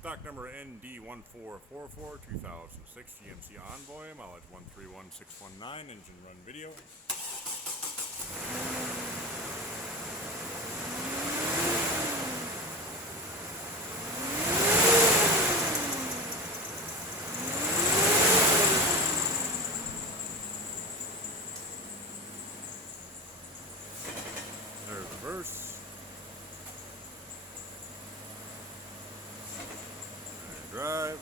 Stock number Nd1444, 2006 GMC Envoy, mileage 131619, engine run video. There's the reverse. Drive.